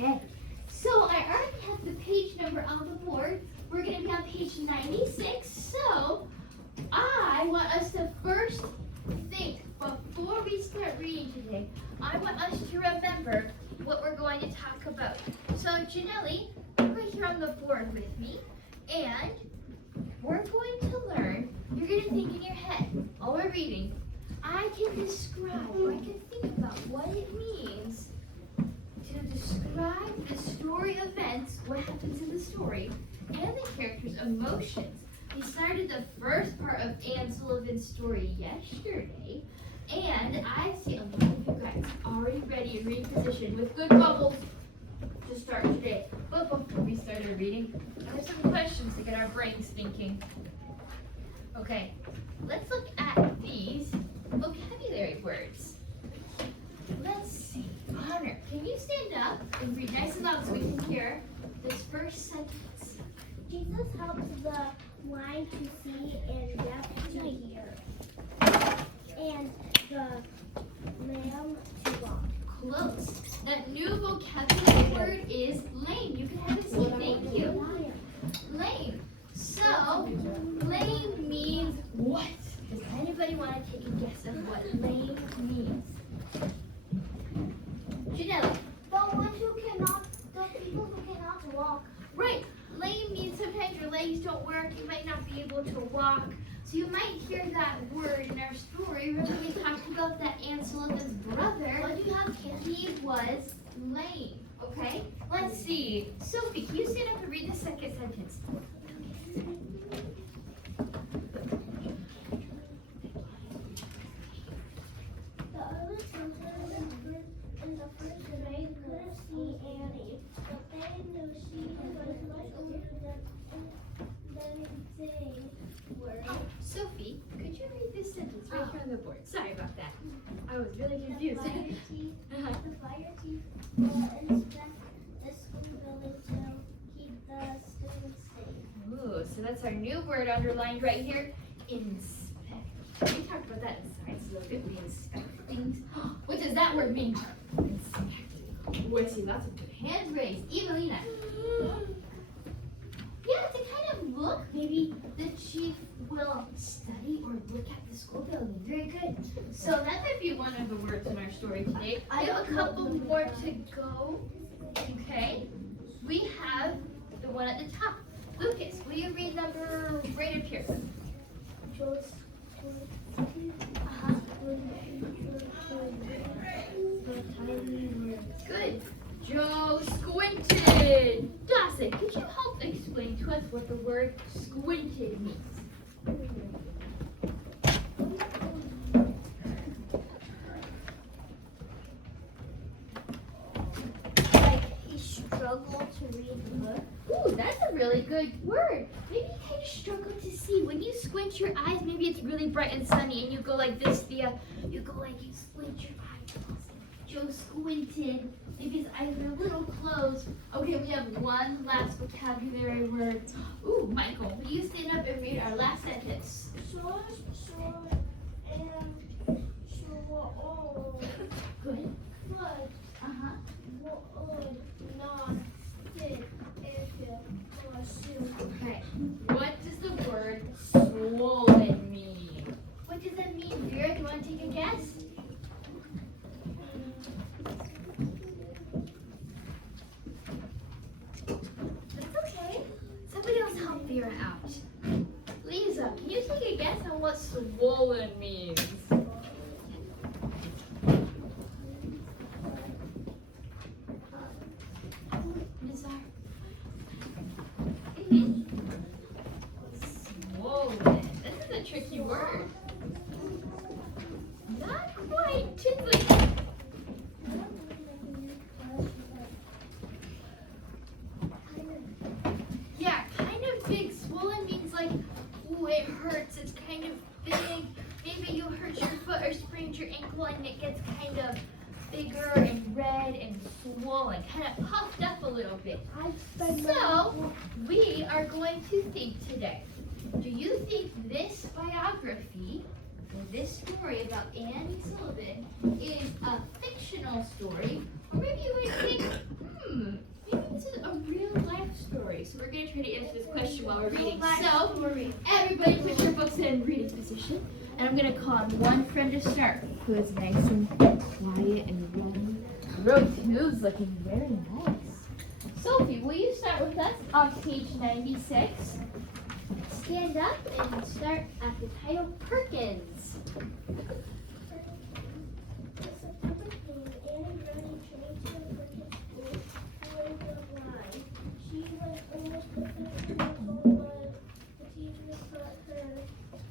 Okay, so I already have the page number on the board. We're going to be on page 96. So I want us to first think, before we start reading today, I want us to remember what we're going to talk about. So Janelli, come right here on the board with me, and we're going to learn, you're going to think in your head, while we're reading, I can describe, or I can think about what it means to describe the story events, what happens in the story, and the character's emotions. We started the first part of Anne Sullivan's story yesterday, and I see a lot of you guys already ready and repositioned with good bubbles to start today. But before we started reading, I have some questions to get our brains thinking. Okay, let's look at these vocabulary words. Let's see. Honor, can you stand up and read nice and loud so we can hear this first sentence? Jesus helps the blind to see and deaf to hear, and the lame to walk. Close. That new vocabulary word is lame. You can have a seat. Thank you. Lame. So, lame means what? Does anybody want to take a guess of what lame means? Janelle. The people who cannot walk. Right. Lame means sometimes your legs don't work. You might not be able to walk. So you might hear that word in our story. Remember we talked about that Anne Sullivan's brother. What do you have, Kim? He was lame. Okay? Let's see. Sophie, can you stand up and read the second sentence? The other children in the first grade couldn't see Annie, but they knew she was much older than they were. Oh, Sophie, could you read this sentence right here on the board? Sorry about that. I was really confused. The fire chief will inspect the school building to keep the students safe. Ooh, so that's our new word underlined right here. Inspect. We talked about that in science a little bit. We inspect things. What does that word mean? Inspect. Oh, I see lots of good hands raised. Evelina. Yeah, to kind of look, maybe the chief will study or look at the school building. Very good. So that might be one of the words in our story today. I have a couple more to go. Okay. We have the one at the top. Lucas, will you read number right up here? Good. Joe squinted. Dawson, could you help explain to us what the word squinted means? Like he struggled to read the book. Ooh, that's a really good word. Maybe you kind of struggle to see. When you squint your eyes, maybe it's really bright and sunny and you go like this, Thea. You go like you squint your eyes. Joe squinted. Maybe his eyes are a little closed. Okay, we have one last vocabulary word. Ooh, Michael, will you stand up and read our last sentence? Short, and short. Good. But Uh-huh. would not fit if it was shoe. Okay. What does the word swollen mean? What does that mean, Vera? Do you want to take a guess? That's okay. Somebody else help Vera out. Lisa, can you take a guess on what swollen means? Nizar? Swollen. This is a tricky word. Not quite tickly. Yeah, kind of big. Swollen means like, ooh, it hurts. It's kind of big. Maybe you hurt your foot or sprained your ankle and it gets kind of bigger and red and swollen, kind of puffed up a little bit. So, we are going to think today. Do you think this biography, or this story about Annie Sullivan, is a fictional story? Or maybe you would think, try to answer this question while we're reading. But So, we're reading. everybody put your books in reading position. And I'm going to call on one friend to start, who is nice and quiet and running. Who's looking very nice. Sophie, will you start with us on page 96? Stand up and start at the title Perkins. September came, Annie running trained to the Perkins School, who was blind. She was almost 15 years old when the teacher taught her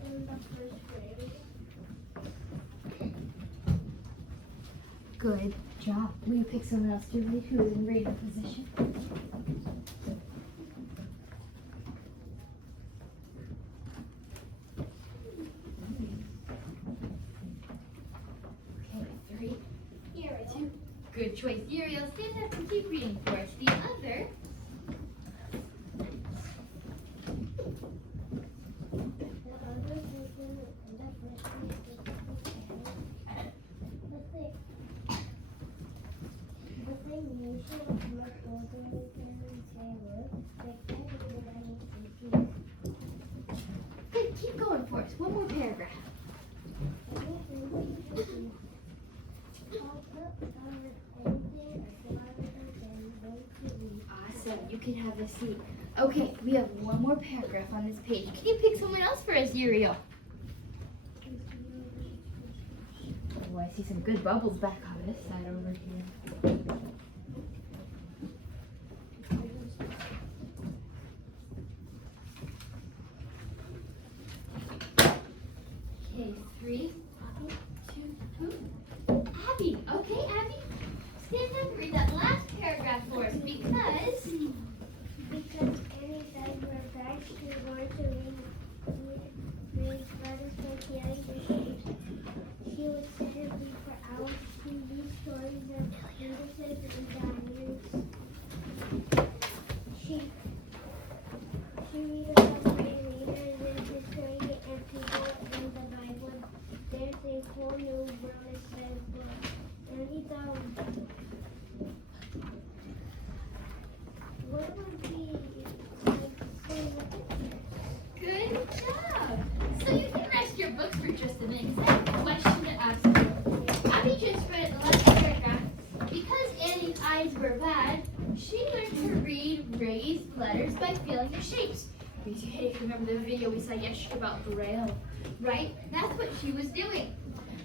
in the first grade. Good job. Will you pick someone else to read who is in reading position? Okay, 3, Here, 2. Good choice. Uriel, stand up and keep reading for us. The other. the other person in the first grade the thing you should have much older than Taylor, but I did I need to do. Good, keep going for us. One more paragraph. Awesome. You can have a seat. Okay, we have one more paragraph on this page. Can you pick someone else for us, Uriel? Oh, I see some good bubbles back on this side over here. Okay, 3, 2, Abby. Okay, Abby. Stand up and read that last paragraph for us because Annie said we're back, she wanted to read letters by Kelly Bishop. She would sit and read for hours to read stories of Anderson and Diaries. She read about my leaders and history and people in the Bible. There's a whole new world instead of book. Annie thought, what would be good job. So you can rest your books for just a minute because I have a question to ask you. Abby just read the last paragraph. Because Annie's eyes were bad, she learned to read raised letters by feeling the shapes. If you remember the video we saw yesterday about Braille, right? That's what she was doing.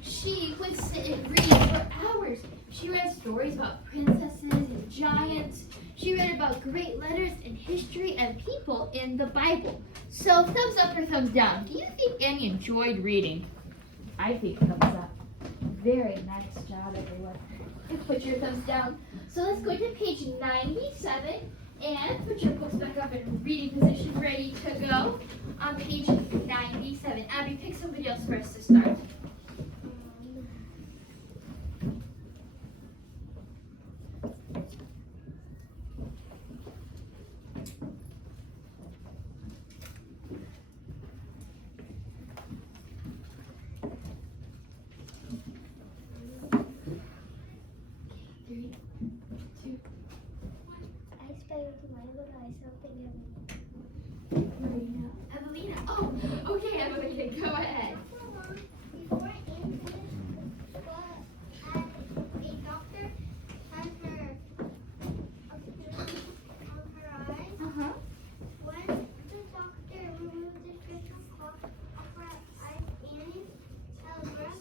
She would sit and read for hours. She read stories about princesses and giants. She read about great letters and history and people in the Bible. So thumbs up or thumbs down. Do you think Annie enjoyed reading? I think thumbs up. Very nice job, everyone. Put your thumbs down. So let's go to page 97 and put your books back up in reading position, ready to go. On page 97. Abby, pick somebody else for us to start. I expected to mind, but I something Evelina. Oh, okay, Evelina, go ahead. Before Anne finished what a doctor had her on her eyes. Uh-huh. When the doctor removed the crystal cloth off her eyes, Annie held breath.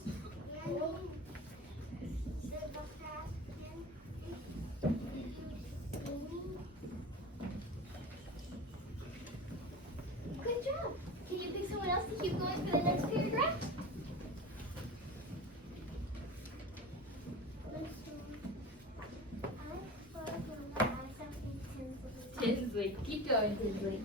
Annie, the doctor asked him if he was singing. Good job. Can you pick someone else to keep going for the next paragraph? Tinsley. Keep going, Tinsley.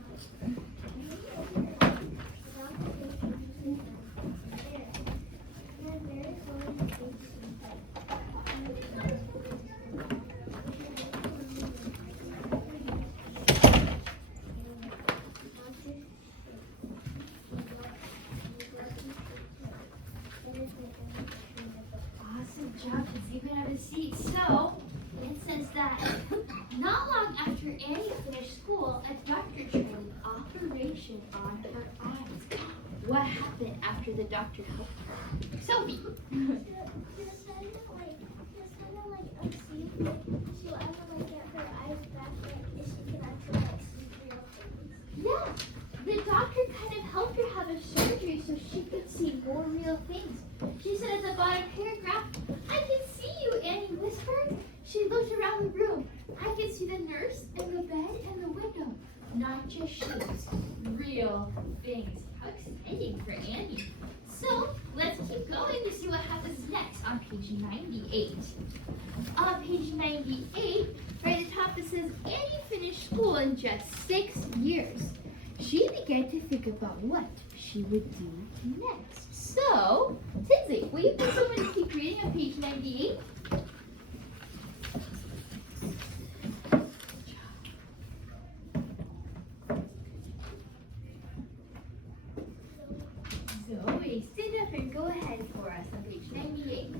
Awesome job, Tinsley. You can have a seat. So, it says that not long after Annie finished school, a doctor trained operation on her eyes. What happened after the doctor helped her? Sophie. Just kind of like unseeable. She'll ever like get her eyes back, like if she can actually like see real things. Yeah, the doctor kind of helped her have a surgery so she could see more real things. She said at the bottom paragraph, "I can see you," Annie whispered. She looked around the room. "I can see the nurse and the bed and the window. Not just shapes, real things." How exciting for Annie. So let's keep going to see what happens next on page 98. On page 98, right at the top it says, Annie finished school in just 6 years. She began to think about what she would do next. So, Tinsley, will you put someone to keep reading on page 98? Zoe, stand up and go ahead for us on page 98.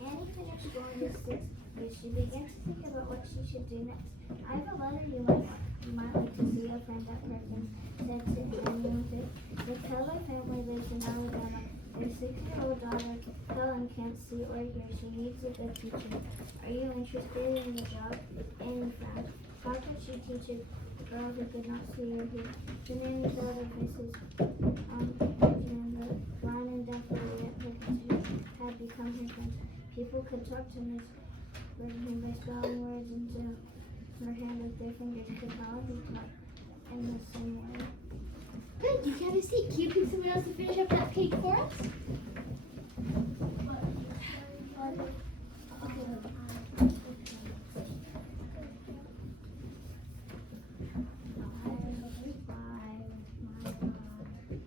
Annie finished school in the 6th grade. She began to think about what she should do next. "I have a letter you might like to see," a friend at Perkins said to Annie one day. "The Keller family lives in Alabama. Their 6-year-old daughter, Helen, can't see or hear. She needs a good teacher. Are you interested in the job?" Annie frowned. How could she teach a girl who could not see or hear? The name thought of Mrs. Benjamin, the blind and deaf lady at Perkins, who had become her friend. People could talk to Miss Benjamin by spelling words into her hand with their fingers. Could probably talk in the same way. Good, you can have a seat. Can you pick someone else to finish up that page for us?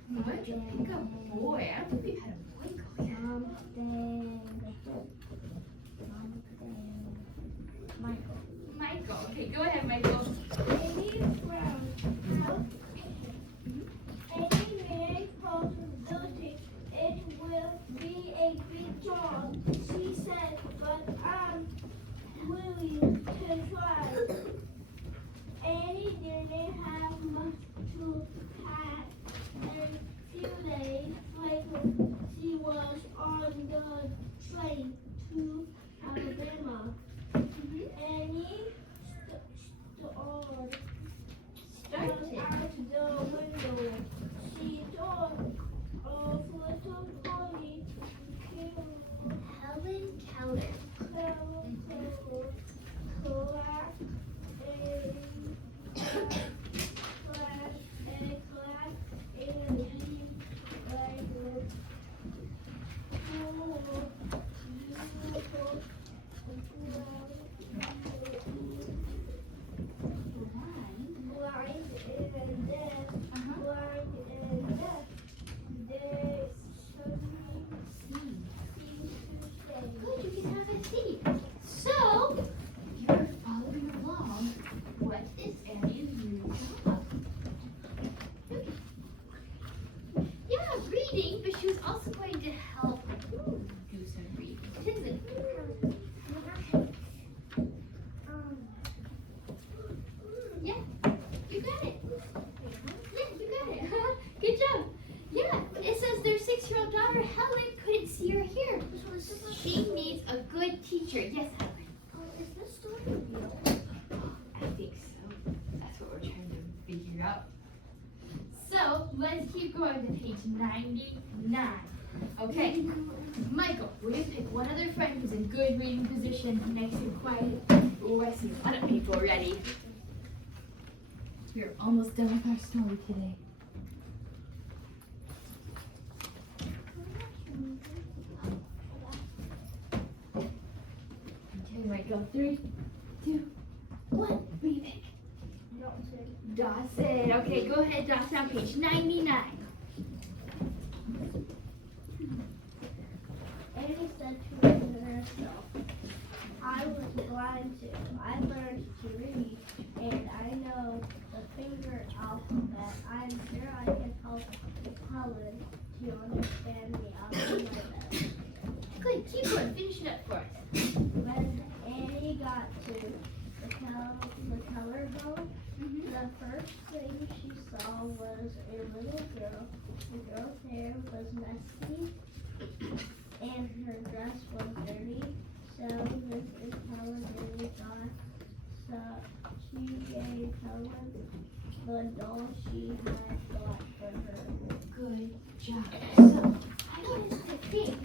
Why don't you pick a boy? I don't think we've had a boy go yet. Michael. Michael. Okay, go ahead, Michael. Amy frowned. Amy made possibility. It will be a big job, she said, but I'm willing to try. Annie didn't have much to pack. A few days later, she was on the train to Alabama. Annie stood out the window. She saw a little pony. Helen Keller. Good, you can have a seat. So, you're following along. What is Annie's new job? Yeah, reading, but she was also going to help do some reading. Tinsley. Yeah, you got it. Yeah, you got it. Good job. Yeah, it says their 6-year-old daughter, Helen, couldn't see or hear. She needs a good teacher. Yes, Helen. Is this story real? I think so. That's what we're trying to figure out. So, let's keep going to page 99. Okay, Michael, will you pick one other friend who's in good reading position, nice and quiet? Oh, I see a lot of people already. We're almost done with our story today. Okay, Michael, 3, 2, 1. What do you pick? Dawson. Okay, go ahead, Dawson, on page 99. Annie said to herself, "I was blind too. I learned to read, and I know the finger alphabet. I'm sure I can help Helen to understand me. I'll do my best." Good, keep going. Finish it up for us. When Annie got to the color ball. Mhm. The first thing she saw was a little girl. The girl's hair was messy and her dress was dirty. So this is Helen really thought. So she gave Helen the doll she had bought for her. Good job. So, I want us to think.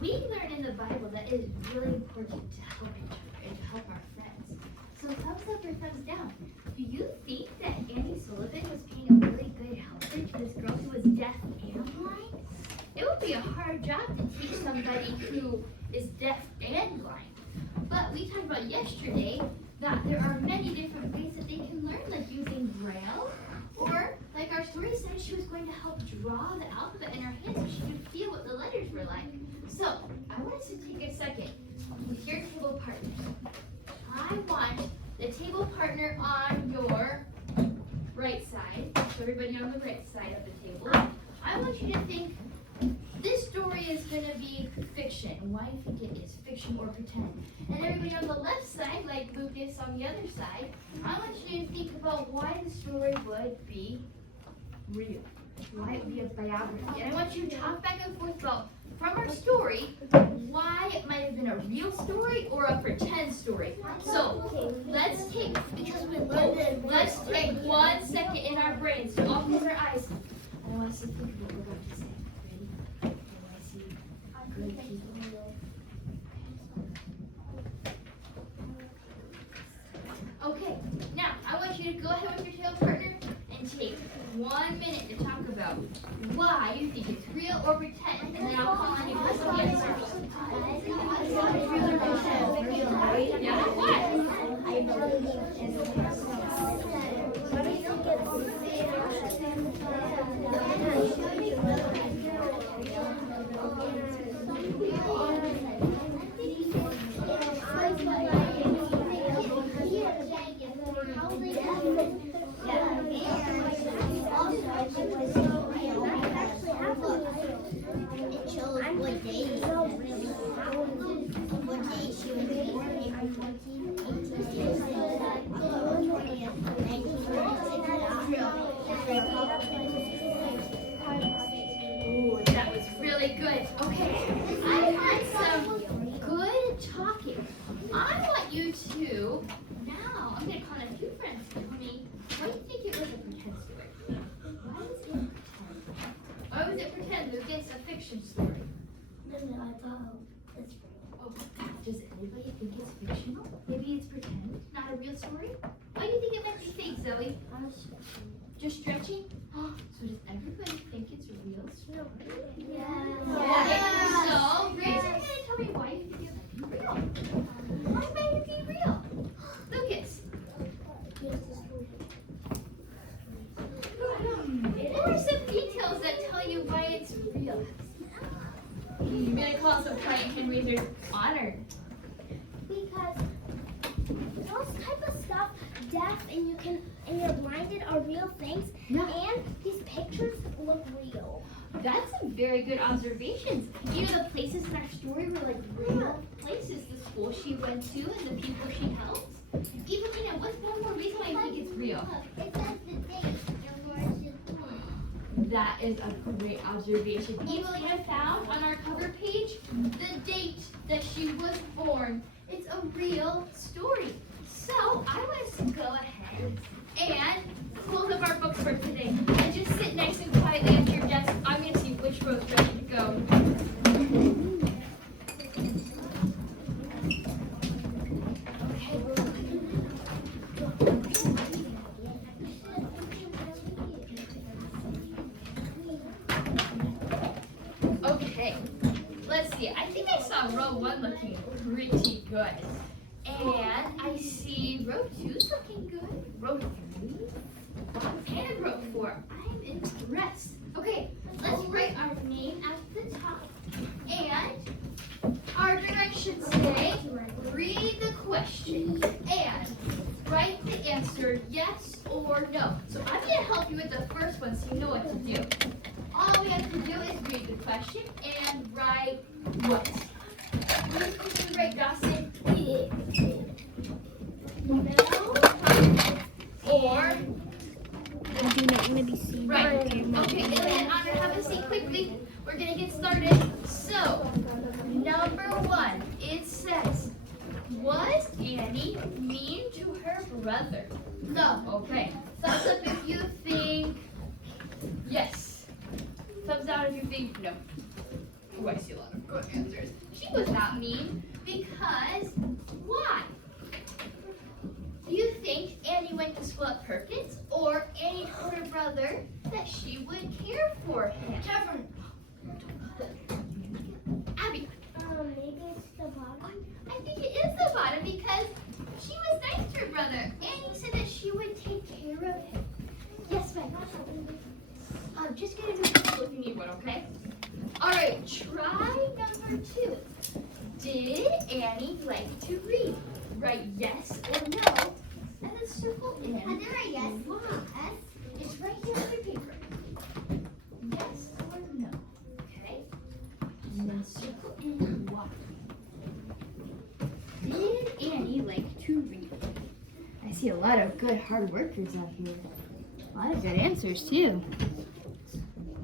We learn in the Bible that it is really important to help each other and to help our friends. So, thumbs up or thumbs down. Do you think that Andy Sullivan was being a really good helper to this girl who was deaf and blind? It would be a hard job to teach somebody who is deaf and blind. But we talked about yesterday that there are many different ways that they can learn, like using Braille, or like our story said, she was going to help draw the alphabet in her hands so she could feel what the letters were like. So I want us to take a second with your table partners. I want the table partner on your right side, so everybody on the right side of the table. I want you to think this story is going to be fiction. Why do you think it is fiction or pretend? And everybody on the left side, like Lucas on the other side, I want you to think about why the story would be real. Why it would be a biography. And I want you to talk back and forth about, from our story, why it might have been a real story or a pretend story. So let's take, because we learned it, let's take 1 second in our brains to all close our eyes. I want us to think of what we're going to say. Ready? I want to see good people. Okay, now I want you to go ahead with your tail partner and take 1 minute to talk about why you think it's real or pretend, and then I'll call on you for some answers. Yeah, It shows what day she was born, April 14, Ooh, that was really good. Okay, I want some good talking. I want you to, now, I'm going to call on a few friends to tell me, why do you think it was a pretend story? Why was it pretend? Why was it pretend against a fiction story? Oh, does anybody think it's fictional? Maybe it's pretend, not a real story? Why do you think it might be fake, Zoe? Just stretching? So does everybody think it's a real story? Okay, so raise your hand and tell me why you think it might be real. Why might it be real? Lucas. What are some details that tell you why it's real? You're gonna call some quiet hand raisers honored. Because those type of stuff, deaf and you're blinded, are real things. Yeah. And these pictures look real. That's some very good observations. You know, the places in our story were like real places. The school she went to and the people she helped. Evelina, what's one more reason why I think it's real? It says the date and where she's born. That is a great observation. Evelina found on our cover page the date that she was born. It's a real story. So I want us to go ahead and close up our books for today and just sit nice and quietly at your desk. I'm going to see which row's ready to go. Okay, let's see. I think I saw row 1 looking pretty good. And I see row 2's looking good. Row 3. And row 4. I'm impressed. Okay, let's write our name at the top. And our directions say, read the question and write the answer yes or no. So I'm going to help you with the first one so you know what to do. All we have to do is read the question and write what? What did you write, Dawson? No. Or right. Okay, go ahead, Honor, have a seat quickly. We're gonna get started. So, number 1, it says, was Annie mean to her brother? No. Okay. Thumbs up if you think yes. Thumbs down if you think no. Oh, I see a lot of good answers. She was not mean because why? Do you think Annie went to school at Perkins, or Annie told her brother that she would care for him? Abby. Maybe it's the bottom. I think it is the bottom because she was nice to her brother. Annie said that she would take care of him. Yes, ma'am. Just get a new pencil if you need one, okay? All right, try number 2. Did Annie like to read? Write yes or no, and then circle in. I did write yes. Yes. It's right here on your paper. Yes or no. Okay. And then circle in why. Did Annie like to read? I see a lot of good hard workers out here. A lot of good answers too.